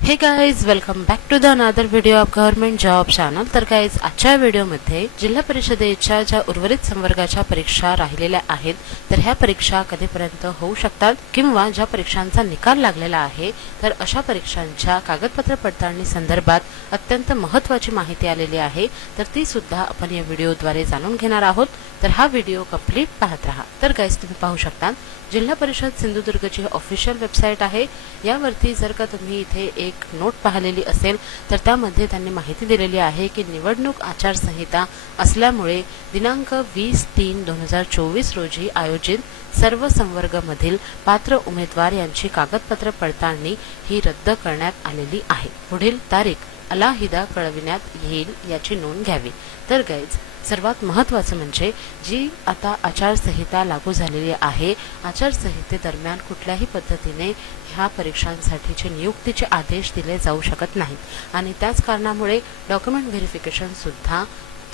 हे guys, welcome back to the another video of government job channel. तर guys, आजच्या व्हिडिओमध्ये जिल्हा परिषदेच्या ज्या उर्वरित संवर्गाच्या परीक्षा राहिलेल्या आहेत तर ह्या परीक्षा कधीपर्यंत होऊ शकतात किंवा ज्या परीक्षांचा निकाल लागलेला आहे तर अशा परीक्षांच्या कागदपत्र पडताळणी संदर्भात अत्यंत महत्त्वाची माहिती आलेली आहे, तर ती सुद्धा आपण या व्हिडिओद्वारे जाणून घेणार आहोत। तर हा व्हिडिओ कंप्लीट पाहत रहा। तर गाइज, तुम्ही पाहू शकता जिल्हा परिषद सिंधुदुर्गची ऑफिशियल वेबसाईट आहे। यावरती जर का तुम्ही इथे एक नोट पाहिलेली असेल तर त्यामध्ये त्यांनी माहिती दिलेली आहे की निवडणूक आचारसंहिता असल्यामुळे दिनांक 20-3-2024 रोजी आयोजित सर्व संवर्गमधील पात्र उमेदवार यांची कागदपत्र पडताळणी ही रद्द करण्यात आलेली आहे। पुढील तारीख अलाहिदा कळविण्यात येईल याची नोंद घ्यावी। तर गाइज, सर्वात महत्त्वाचं म्हणजे जी आता आचारसंहिता लागू झालेली आहे, आचारसंहितेदरम्यान कुठल्याही पद्धतीने ह्या परीक्षांसाठीचे नियुक्तीचे आदेश दिले जाऊ शकत नाहीत आणि त्याच कारणामुळे डॉक्युमेंट व्हेरिफिकेशन सुद्धा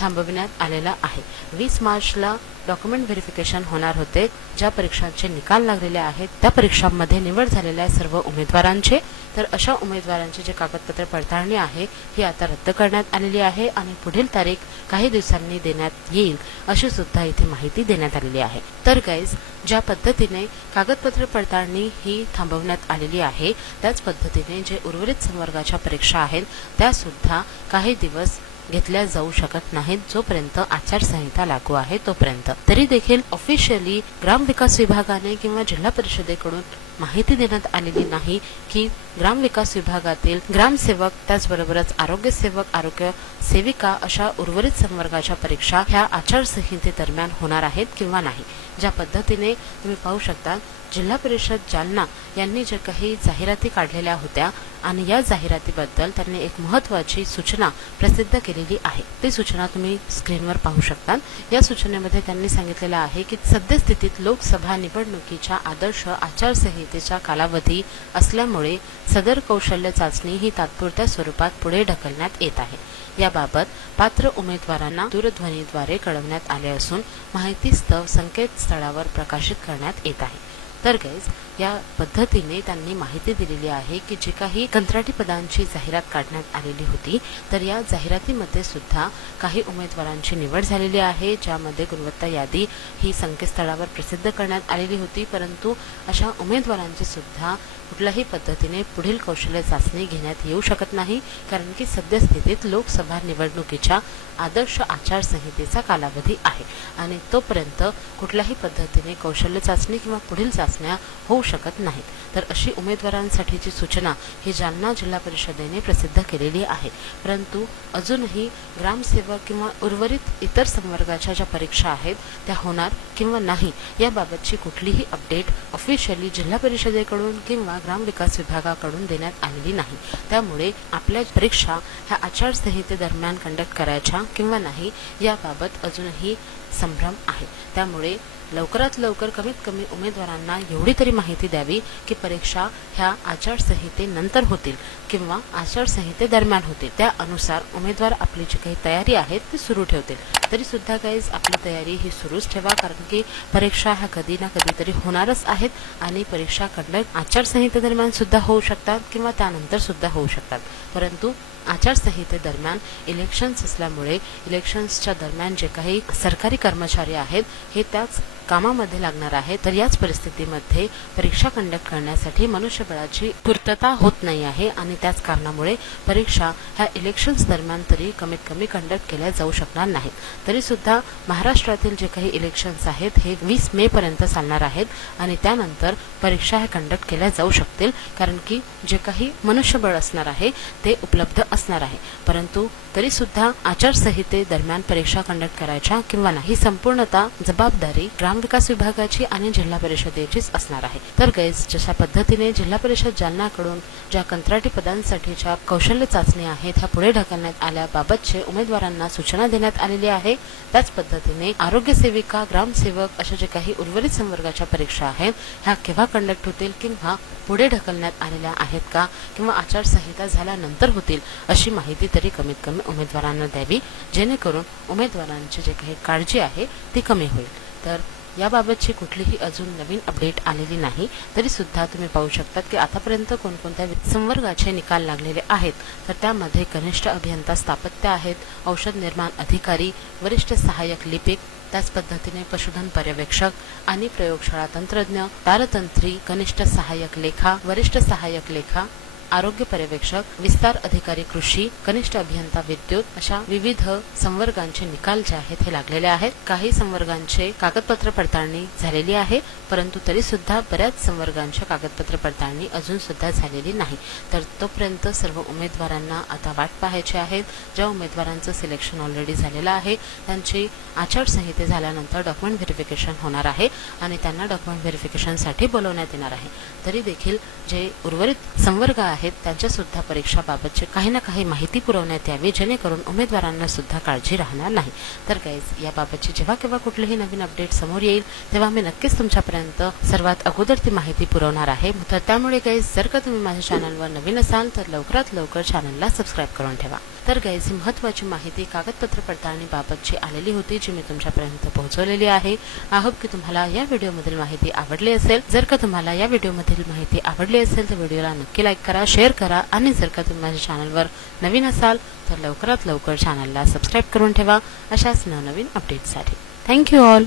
थांबविण्यात आलेला आहे। 20 मार्चला डॉक्युमेंट व्हेरिफिकेशन होणार होते। ज्या परीक्षांचे निकाल लागलेले आहेत त्या परीक्षांमध्ये निवड झालेल्या सर्व उमेदवारांचे, तर अशा उमेदवारांची जे कागदपत्र पडताळणी आहे ही आता रद्द करण्यात आलेली आहे आणि पुढील तारीख काही दिवसांनी देण्यात येईल अशी सुद्धा इथे माहिती देण्यात आलेली आहे। तर गाइज, ज्या पद्धतीने कागदपत्र पडताळणी ही थांबवण्यात आलेली आहे त्याच पद्धतीने जे उर्वरित संवर्गाच्या परीक्षा आहेत त्या सुद्धा काही दिवस घेतल्या जाऊ शकत नाहीत जोपर्यंत आचारसंहिता लागू आहे तोपर्यंत। तरी देखील ऑफिशियली ग्रामविकास विभागाने किंवा जिल्हा परिषदेकडून माहिती देण्यात आलेली नाही की ग्रामविकास विभागातील ग्रामसेवक त्याचबरोबरच आरोग्य सेवक, आरोग्य सेविका अशा उर्वरित संवर्गाच्या परीक्षा ह्या आचारसंहितेदरम्यान होणार आहेत किंवा नाही। ज्या पद्धतीने तुम्ही पाहू शकता जिल्हा परिषद जालना यांनी जे काही जाहिराती काढलेल्या होत्या आणि या जाहिरातीबद्दल त्यांनी एक महत्त्वाची सूचना प्रसिद्ध केलेली आहे। ती सूचना तुम्ही स्क्रीनवर पाहू शकता। या सूचनेमध्ये त्यांनी सांगितलेलं आहे की सद्यस्थितीत लोकसभा निवडणुकीच्या आदर्श आचारसंहितेचा कालावधी असल्यामुळे सदर कौशल्य चाचणी ही तात्पुरत्या स्वरूपात पुढे ढकलण्यात येत आहे। याबाबत पात्र उमेदवारांना दूरध्वनीद्वारे कळवण्यात आले असून माहिती संकेतस्थळावर प्रकाशित करण्यात येत आहे। तर गाइज, या पद्धतीने त्यांनी माहिती दिलेली आहे की जे काही कंत्राटी पदांची जाहिरात काढण्यात आलेली होती तर या जाहिरातीमध्ये सुद्धा काही उमेदवारांची निवड झालेली आहे, ज्यामध्ये गुणवत्ता यादी ही संकेतस्थळावर प्रसिद्ध करण्यात आलेली होती, परंतु अशा उमेदवारांची सुद्धा कुठल्याही पद्धतीने पुढील कौशल्य चाचणी घेण्यात येऊ शकत नाही, कारण की सद्यस्थितीत लोकसभा निवडणुकीच्या आदर्श आचारसंहितेचा कालावधी आहे आणि तोपर्यंत कुठल्याही पद्धतीने कौशल्य चाचणी किंवा पुढील चाचण्या होऊ शकत नाहीत। तर अशी उमेदवारांसाठीची सूचना ही जालना जिल्हा परिषदेने प्रसिद्ध केलेली आहे, परंतु अजूनही ग्रामसेवक किंवा उर्वरित इतर संवर्गाच्या ज्या परीक्षा आहेत त्या होणार किंवा नाही याबाबतची कुठलीही अपडेट ऑफिशियली जिल्हा परिषदेकडून किंवा ग्रामविकास विभागाकडून देण्यात आलेली नाही। त्यामुळे आपल्या परीक्षा ह्या आचारसंहितेदरम्यान कंडक्ट करायच्या किंवा नाही याबाबत अजूनही संभ्रम आहे। त्यामुळे लवकरात लवकर कमीत कमी उमेदवारांना एवढी तरी माहिती द्यावी की परीक्षा ह्या आचारसंहितेनंतर होतील किंवा आचारसंहितेदरम्यान होतील, त्यानुसार उमेदवार आपली जी काही तयारी आहे ती सुरू ठेवतील। तरी सुद्धा गाइज, आपली तयारी ही सुरूच ठेवा, कारण की परीक्षा ह्या कधी ना कधीतरी होणारच आहेत आणि परीक्षा कंडक्ट आचारसंहितेदरम्यान सुद्धा होऊ शकतात किंवा त्यानंतर सुद्धा होऊ शकतात, परंतु आचारसंहितेदरम्यान इलेक्शन्स असल्यामुळे इलेक्शन्सच्या दरम्यान जे काही सरकारी कर्मचारी आहेत हे त्याच कामामध्ये लागणार आहे। तर याच परिस्थितीमध्ये परीक्षा कंडक्ट करण्यासाठी मनुष्यबळाची पूर्तता होत नाही आहे आणि त्याच कारणामुळे परीक्षा ह्या इलेक्शन्स दरम्यान तरी कमीत कमी कंडक्ट केल्या जाऊ शकणार नाहीत। तरी सुद्धा महाराष्ट्रातील जे काही इलेक्शन्स आहेत हे 20 मे पर्यंत चालणार आहेत आणि त्यानंतर परीक्षा ह्या कंडक्ट केल्या जाऊ शकतील, कारण की जे काही मनुष्यबळ असणार आहे ते उपलब्ध असणार आहे। परंतु तरी सुद्धा आचारसंहिते दरम्यान परीक्षा कंडक्ट करायच्या किंवा नाही संपूर्णतः जबाबदारी ग्रामविकास विभागाची आणि जिल्हा परिषदेचीच असणार आहे। तर गाइज, जशा पद्धतीने जिल्हा परिषद जालनाकडून ज्या कंत्राटी पदांसाठीच्या कौशल्य चाचणी आहेत ह्या पुढे ढकलण्यात आल्याबाबतचे उमेदवारांना सूचना देण्यात आलेली आहे, त्याच पद्धतीने आरोग्य सेविका, ग्रामसेवक अशा जे काही उर्वरित संवर्गाच्या परीक्षा आहेत ह्या केव्हा कंडक्ट होतील किंवा पुढे ढकलण्यात आलेल्या आहेत का किंवा आचारसंहिता झाल्यानंतर होतील अशी माहिती तरी कमीत कमी उमेदवारांना द्यावी, जेणेकरून उमेदवारांची जे काही काळजी आहे ती कमी होईल। तर याबाबतची कुठलीही अजून नवीन अपडेट आलेली नाही, तरी सुद्धा तुम्ही पाहू शकता की आतापर्यंत कोणकोणत्या संवर्गाचे निकाल लागलेले आहेत. तर त्यामध्ये कनिष्ठ अभियंता स्थापत्य आहेत, औषध निर्माण अधिकारी, वरिष्ठ सहाय्यक लिपिक, त्याच पद्धतीने पशुधन पर्यवेक्षक आणि प्रयोगशाळा तंत्रज्ञ, तारतंत्री, कनिष्ठ सहाय्यक लेखा, वरिष्ठ सहाय्यक लेखा, आरोग्य पर्यवेक्षक, विस्तार अधिकारी कृषी, कनिष्ठ अभियंता विद्युत अशा विविध संवर्गांचे निकाल जे आहेत हे लागलेले आहेत. काही संवर्गांचे कागदपत्र पडताळणी झालेली आहे, परंतु तरी सुद्धा बऱ्याच संवर्गांच्या कागदपत्र पडताळणी अजून सुद्धा झालेली नाही. तर तोपर्यंत सर्व उमेदवारांना आता वाट पाहायची आहे. ज्या उमेदवारांचं सिलेक्शन ऑलरेडी झालेलं आहे त्यांची आचारसंहिते झाल्यानंतर डॉक्युमेंट व्हेरिफिकेशन होणार आहे आणि त्यांना डॉक्युमेंट व्हेरिफिकेशनसाठी बोलवण्यात येणार आहे. तरी देखील जे उर्वरित संवर्ग आहेत त्यांच्या सुद्धा परीक्षाबाबतची काही ना काही माहिती पुरवण्यात यावी, जेणेकरून उमेदवारांना सुद्धा काळजी राहणार नाही. तर गाईज, याबाबतची जेव्हा केव्हा कुठलीही नवीन अपडेट समोर येईल तेव्हा मी नक्कीच तुमच्यापर्यंत सर्वात अगोदर ती माहिती पुरवणार आहे. तर त्यामुळे गाईज, जर का तुम्ही माझ्या चॅनलवर नवीन असाल तर लवकरात लवकर चॅनलला सबस्क्राईब करून ठेवा. तर गाईज, ही महत्त्वाची माहिती कागदपत्र पडताळणीबाबतची आलेली होती, जी मी तुमच्यापर्यंत पोहोचवलेली आहे. आय होप की तुम्हाला या व्हिडिओमधील माहिती आवडली असेल. जर का तुम्हाला या व्हिडिओमधील माहिती आवडली असेल तर व्हिडिओला नक्की लाईक करा, शेअर करा आणि जर का तुम्ही माझ्या चॅनलवर नवीन असाल तर लवकरात लवकर चॅनलला सबस्क्राईब करून ठेवा अशाच नवनवीन अपडेट्ससाठी. Thank you all.